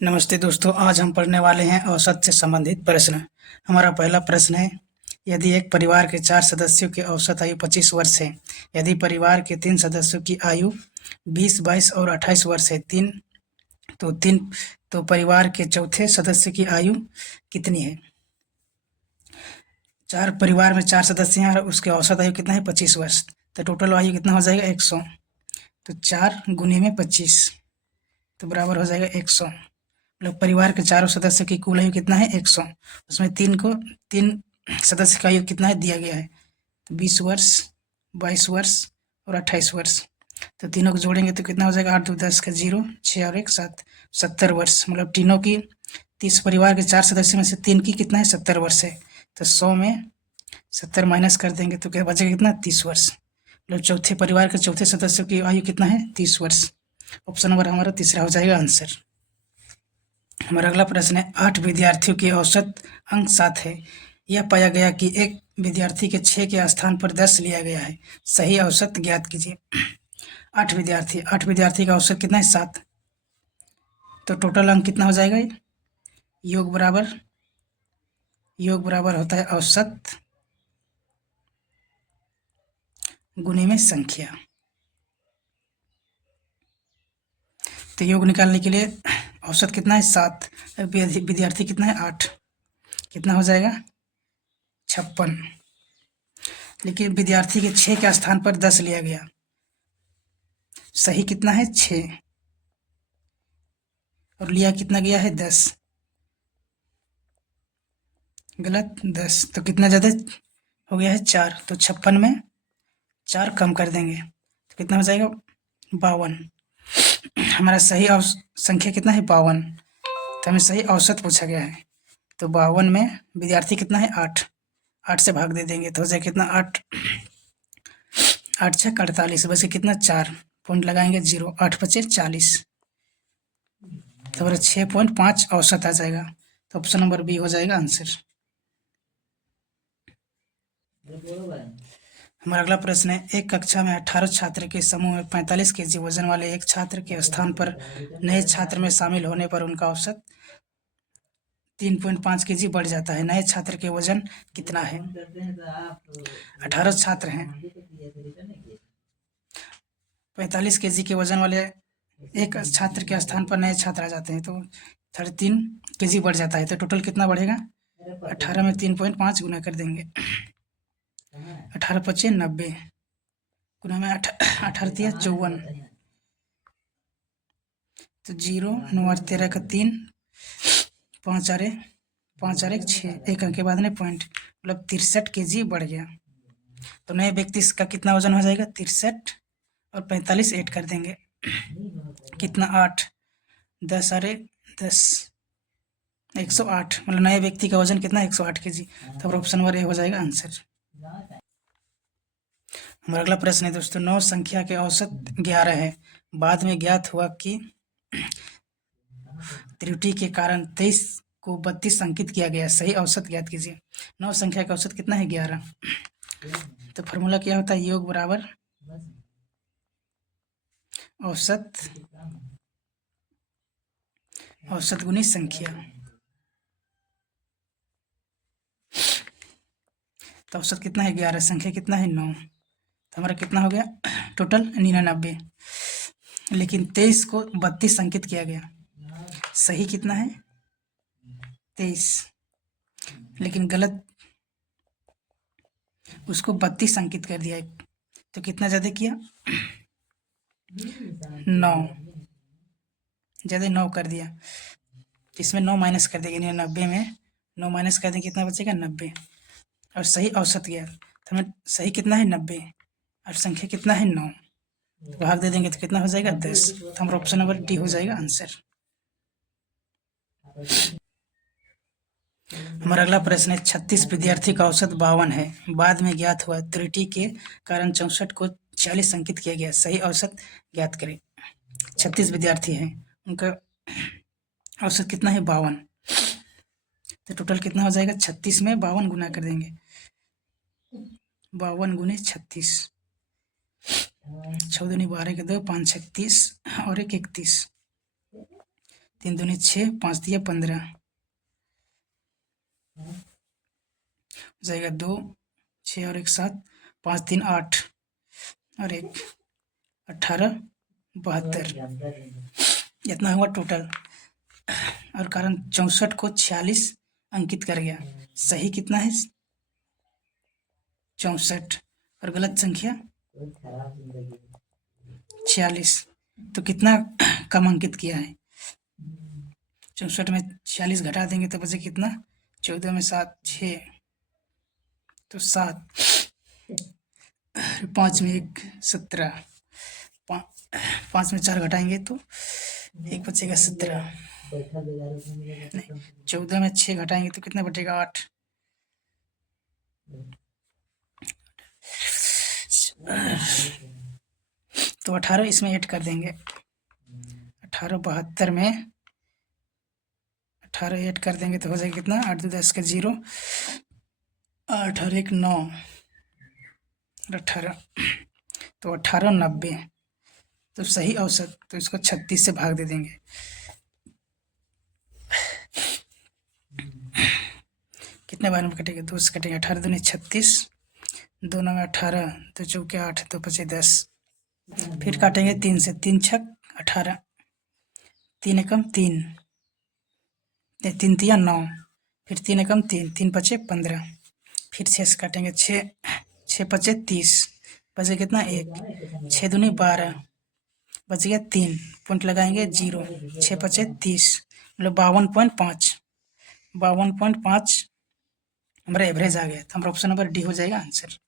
नमस्ते दोस्तों, आज हम पढ़ने वाले हैं औसत से संबंधित प्रश्न। हमारा पहला प्रश्न है, यदि एक परिवार के 4 सदस्यों की औसत आयु 25 वर्ष है, यदि परिवार के 3 सदस्यों की आयु 20, 22 और 28 वर्ष है, तो परिवार के चौथे सदस्य की आयु कितनी है? परिवार में 4 सदस्य हैं और उसके औसत आयु कितना है? 25 वर्ष। तो टोटल आयु कितना हो जाएगा? 100। तो 4 गुने में 25 तो बराबर हो जाएगा 100। मतलब परिवार के चारों सदस्य की कुल आयु कितना है? 100। उसमें तीन सदस्य का आयु कितना है दिया गया है, तो 20 वर्ष, 22 वर्ष और 28 वर्ष। तो तीनों को जोड़ेंगे तो कितना हो जाएगा? 8 2 10 का 0, 6 और 1 7, 70 वर्ष। मतलब तीनों की 30 परिवार के 4 सदस्य में से 3 की कितना है? 70 वर्ष है। तो 100 में 70 माइनस कर देंगे तो क्या बचेगा? कितना? 30 वर्ष। मतलब चौथे परिवार के चौथे सदस्य की आयु कितना है? 30 वर्ष। ऑप्शन नंबर हमारा तीसरा हो जाएगा आंसर। हमारा अगला प्रश्न है, 8 विद्यार्थियों के औसत अंक 7 है। यह पाया गया कि एक विद्यार्थी के 6 के स्थान पर 10 लिया गया है। सही औसत ज्ञात कीजिए। 8 विद्यार्थी का औसत कितना है? 7। तो टोटल अंक कितना हो जाएगा? योग बराबर होता है औसत गुने में संख्या। तो योग निकालने के लिए औसत कितना है? 7, विद्यार्थी कितना है? 8। कितना हो जाएगा? 56। लेकिन विद्यार्थी के 6 के स्थान पर 10 लिया गया। सही कितना है? 6 और लिया कितना गया है? 10। गलत 10। तो कितना ज़्यादा हो गया है? 4। तो 56 में 4 कम कर देंगे तो कितना हो जाएगा? 52। हमारा सही संख्या कितना है? 52। तो हमें सही औसत पूछा गया है। तो 52 में विद्यार्थी कितना है? 8। 8 से भाग दे देंगे तो हो जाएगा कितना? 8 8 6 48। बचे कितना? 4। पॉइंट लगाएंगे 0। 8 बचे 40। तो हमारा 6.5 औसत आ जाएगा। तो ऑप्शन नंबर बी हो जाएगा आंसर। हमारा अगला प्रश्न है, एक कक्षा में 18 छात्र के समूह में 45 केजी वजन वाले एक छात्र के स्थान पर नए छात्र में शामिल होने पर उनका औसत 3.5 केजी बढ़ जाता है। नए छात्र के वजन कितना है? 18 छात्र हैं, 45 केजी के वजन वाले एक छात्र के स्थान पर नए छात्र आ जाते हैं तो 13 केजी बढ़ जाता है। तो टोटल कितना बढ़ेगा? 18 में 3.5 गुना कर देंगे। 18 पचे 90 गुना में 18 दिया 54। तो 0 9 8 13 का 3, 5 और 1 6, एक अंक के बाद में पॉइंट, मतलब 63 केजी बढ़ गया। तो नए व्यक्ति का कितना वजन हो जाएगा? 63 और 45 ऐड कर देंगे कितना? 8 10 और 10 108। मतलब नए व्यक्ति का वजन कितना? 108 केजी। तो ऑप्शन नंबर ए हो जाएगा आंसर। हमारा अगला प्रश्न है दोस्तों, 9 संख्या के औसत 11 है। बाद में ज्ञात हुआ कि त्रुटि के कारण 23 को 32 अंकित किया गया। सही औसत ज्ञात कीजिए। 9 संख्या का औसत कितना है? 11। तो फॉर्मूला क्या होता है? योग बराबर औसत गुनी संख्या। तो औसत कितना है? 11। संख्या कितना है? 9। तो हमारा कितना हो गया? टोटल 99। लेकिन 23 को 32 अंकित किया गया। सही कितना है? 23। लेकिन गलत उसको 32 अंकित कर दिया। तो कितना ज़्यादा किया? 9 ज़्यादा 9 कर दिया। इसमें 9 माइनस कर देंगे। 99 में 9 माइनस कर देंगे कितना बचेगा? 90। और सही औसत गया तो हमें सही कितना है? 90 और संख्या कितना है? 9। भाग दे देंगे तो कितना हो जाएगा? 10। तो हमारा ऑप्शन नंबर डी हो जाएगा आंसर। हमारा अगला प्रश्न है, 36 विद्यार्थी का औसत 52 है। बाद में ज्ञात हुआ त्रुटि के कारण 64 को 40 अंकित किया गया। सही औसत ज्ञात करें। 36 विद्यार्थी हैं, उनका औसत कितना है? 52। तो टोटल कितना हो जाएगा? 36 में 52 गुना कर देंगे। 52 गुने 36, 6 दूनी 12 के 2, 5 36 और 1 31। 3 दूनी 6, 5 दिया 15, हो जाएगा 2, 6 और 1 7, 5 3 8 और 1 18 72, इतना हुआ टोटल। और कारण 64 को 46 अंकित कर गया। सही कितना है? 64 और गलत संख्या 46। तो कितना कम अंकित किया है? 64 में 46 घटा देंगे तो बचे कितना? 14 में 7 6, तो 7, 5 में 1 17, 5 में 4 घटाएंगे तो 1 बचेगा 17, नहीं 14 में 6 घटाएंगे तो कितना बचेगा? 8। तो 18 इसमें ऐड कर देंगे। 18 72 में 18 ऐड कर देंगे तो हो जाएगा कितना? 8 2 10 का 0, 8 और 1 9 और 18, तो 18 90। तो सही औसत, तो इसको 36 से भाग दे देंगे। कितने बार में कटेगा? 2 से कटेगा। 18 दूनी 36, 2 9 में 18, 2 चौके 8, 2 पचे 10। फिर काटेंगे 3 से, 3 छक 18, 3 एकम 3, 3 तिया 9, फिर 3 एकम 3, 3 पचे 15, फिर 6 से काटेंगे 6, 6 पचे 30, बचे कितना? 1, 6 दूनी 12, बच गया 3, पॉइंट लगाएंगे 0, 6 पचे 30, मतलब 52.5, 52.5 हमारा एवरेज आ गया। तो हमारा ऑप्शन नंबर डी हो जाएगा आंसर।